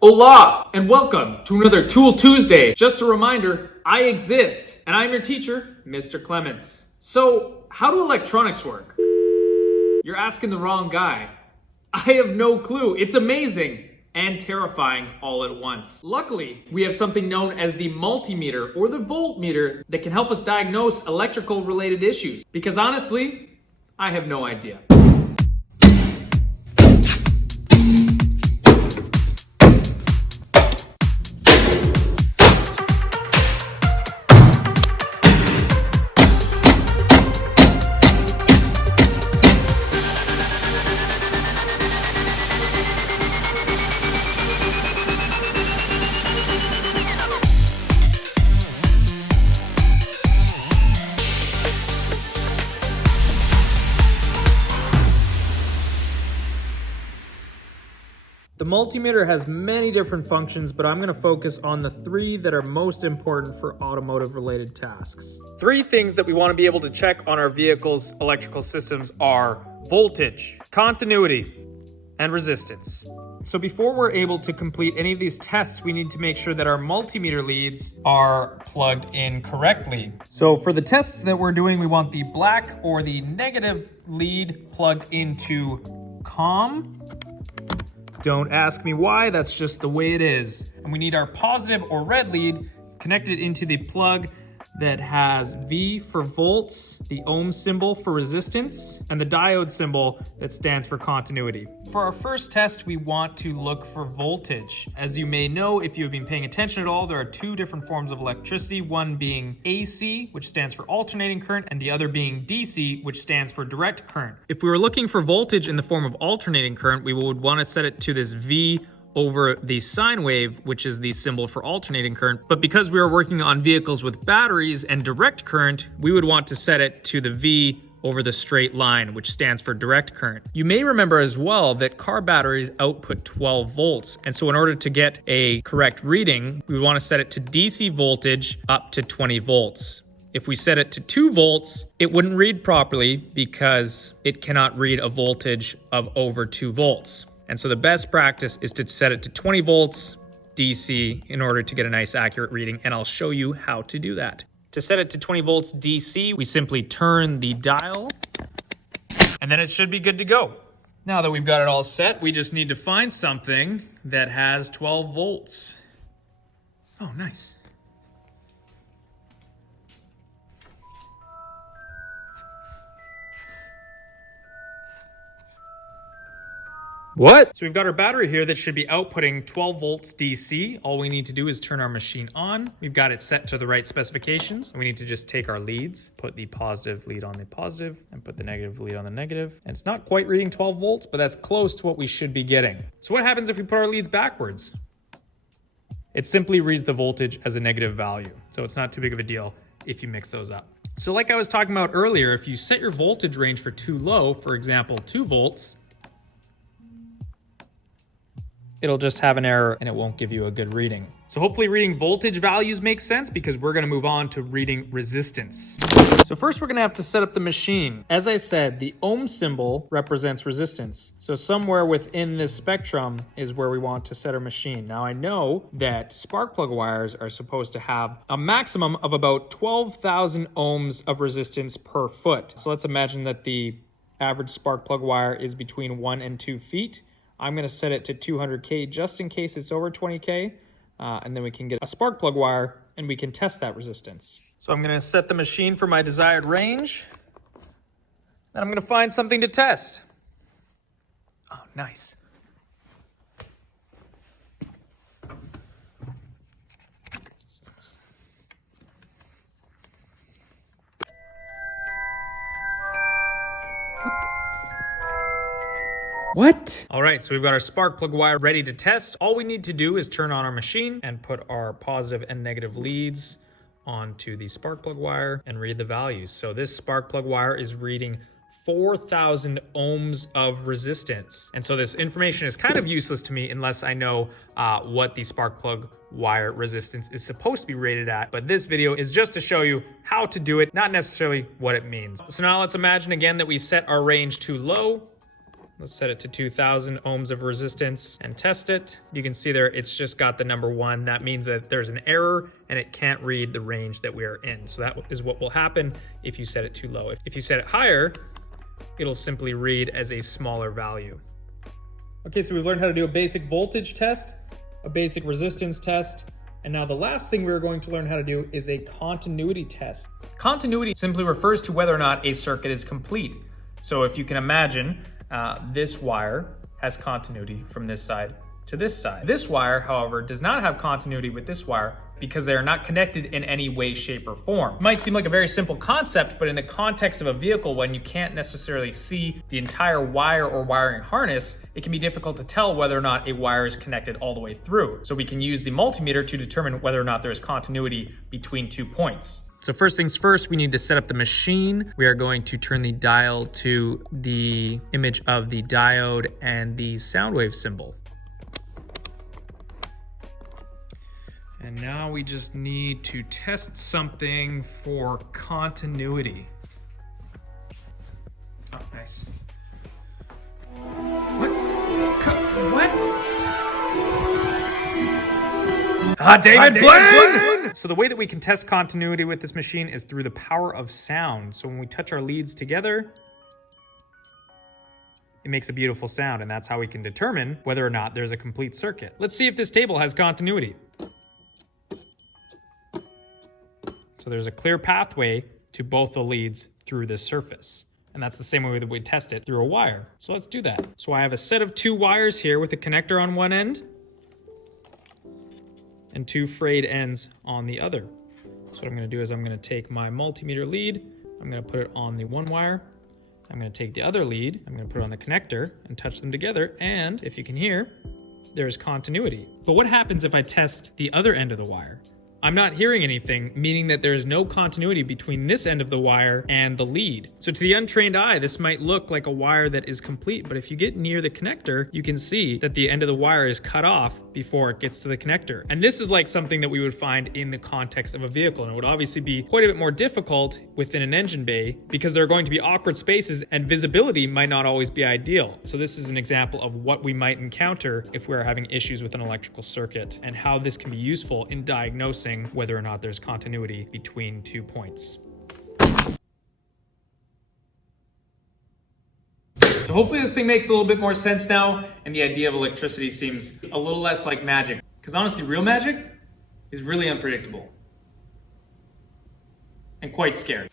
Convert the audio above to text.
Hola, and welcome to another Tool Tuesday. Just a reminder, I exist, and I'm your teacher, Mr. Clements. So, how do electronics work? You're asking the wrong guy. I have no clue. It's amazing and terrifying all at once. Luckily, we have something known as the multimeter or the voltmeter that can help us diagnose electrical related issues. Because honestly, I have no idea. The multimeter has many different functions, but I'm going to focus on the three that are most important for automotive related tasks. Three things that we want to be able to check on our vehicle's electrical systems are voltage, continuity, and resistance. So before we're able to complete any of these tests, we need to make sure that our multimeter leads are plugged in correctly. So for the tests that we're doing, we want the black or the negative lead plugged into COM. Don't ask me why, that's just the way it is. And we need our positive or red lead connected into the plug that has V for volts, the ohm symbol for resistance, and the diode symbol that stands for continuity. For our first test, we want to look for voltage. As you may know, if you've been paying attention at all, there are two different forms of electricity, one being AC, which stands for alternating current, and the other being DC, which stands for direct current. If we were looking for voltage in the form of alternating current, we would want to set it to this V over the sine wave, which is the symbol for alternating current. But because we are working on vehicles with batteries and direct current, we would want to set it to the V over the straight line, which stands for direct current. You may remember as well that car batteries output 12 volts. And so in order to get a correct reading, we would want to set it to DC voltage up to 20 volts. If we set it to 2 volts, it wouldn't read properly because it cannot read a voltage of over 2 volts. And so the best practice is to set it to 20 volts DC in order to get a nice accurate reading, and I'll show you how to do that. To set it to 20 volts DC, we simply turn the dial, and then it should be good to go. Now that we've got it all set, we just need to find something that has 12 volts. Oh, nice. What? So we've got our battery here that should be outputting 12 volts DC. All we need to do is turn our machine on. We've got it set to the right specifications. And we need to just take our leads, put the positive lead on the positive, and put the negative lead on the negative. And it's not quite reading 12 volts, but that's close to what we should be getting. So what happens if we put our leads backwards? It simply reads the voltage as a negative value. So it's not too big of a deal if you mix those up. So like I was talking about earlier, if you set your voltage range for too low, for example, 2 volts, it'll just have an error and it won't give you a good reading. So hopefully reading voltage values makes sense because we're gonna move on to reading resistance. So first we're gonna have to set up the machine. As I said, the ohm symbol represents resistance. So somewhere within this spectrum is where we want to set our machine. Now I know that spark plug wires are supposed to have a maximum of about 12,000 ohms of resistance per foot. So let's imagine that the average spark plug wire is between 1 and 2 feet. I'm going to set it to 200K just in case it's over 20K, and then we can get a spark plug wire and we can test that resistance. So I'm going to set the machine for my desired range, and I'm going to find something to test. Oh, nice. What? All right, so we've got our spark plug wire ready to test. All we need to do is turn on our machine and put our positive and negative leads onto the spark plug wire and read the values. So this spark plug wire is reading 4,000 ohms of resistance. And so this information is kind of useless to me unless I know what the spark plug wire resistance is supposed to be rated at. But this video is just to show you how to do it, not necessarily what it means. So now let's imagine again that we set our range too low Let's set it to 2000 ohms of resistance and test it. You can see there, it's just got the number 1. That means that there's an error and it can't read the range that we are in. So that is what will happen if you set it too low. If you set it higher, it'll simply read as a smaller value. Okay, so we've learned how to do a basic voltage test, a basic resistance test, and now the last thing we're going to learn how to do is a continuity test. Continuity simply refers to whether or not a circuit is complete. So if you can imagine, this wire has continuity from this side to this side. This wire, however, does not have continuity with this wire because they are not connected in any way, shape, or form. It might seem like a very simple concept, but in the context of a vehicle, when you can't necessarily see the entire wire or wiring harness, it can be difficult to tell whether or not a wire is connected all the way through. So we can use the multimeter to determine whether or not there is continuity between 2 points. So first things first, we need to set up the machine. We are going to turn the dial to the image of the diode and the sound wave symbol. And now we just need to test something for continuity. Oh, nice. What? What? David Blaine! So the way that we can test continuity with this machine is through the power of sound. So when we touch our leads together, it makes a beautiful sound, and that's how we can determine whether or not there's a complete circuit. Let's see if this table has continuity. So there's a clear pathway to both the leads through this surface. And that's the same way that we test it through a wire. So let's do that. So I have a set of 2 wires here with a connector on one end and 2 frayed ends on the other. So what I'm going to do is I'm going to take my multimeter lead, I'm going to put it on the one wire, I'm going to take the other lead, I'm going to put it on the connector and touch them together, and if you can hear, there's continuity. But what happens if I test the other end of the wire? I'm not hearing anything, meaning that there is no continuity between this end of the wire and the lead. So to the untrained eye, this might look like a wire that is complete, but if you get near the connector, you can see that the end of the wire is cut off before it gets to the connector. And this is like something that we would find in the context of a vehicle, and it would obviously be quite a bit more difficult within an engine bay because there are going to be awkward spaces and visibility might not always be ideal. So this is an example of what we might encounter if we're having issues with an electrical circuit and how this can be useful in diagnosing whether or not there's continuity between 2 points. So hopefully this thing makes a little bit more sense now, and the idea of electricity seems a little less like magic. Because honestly, real magic is really unpredictable and quite scary.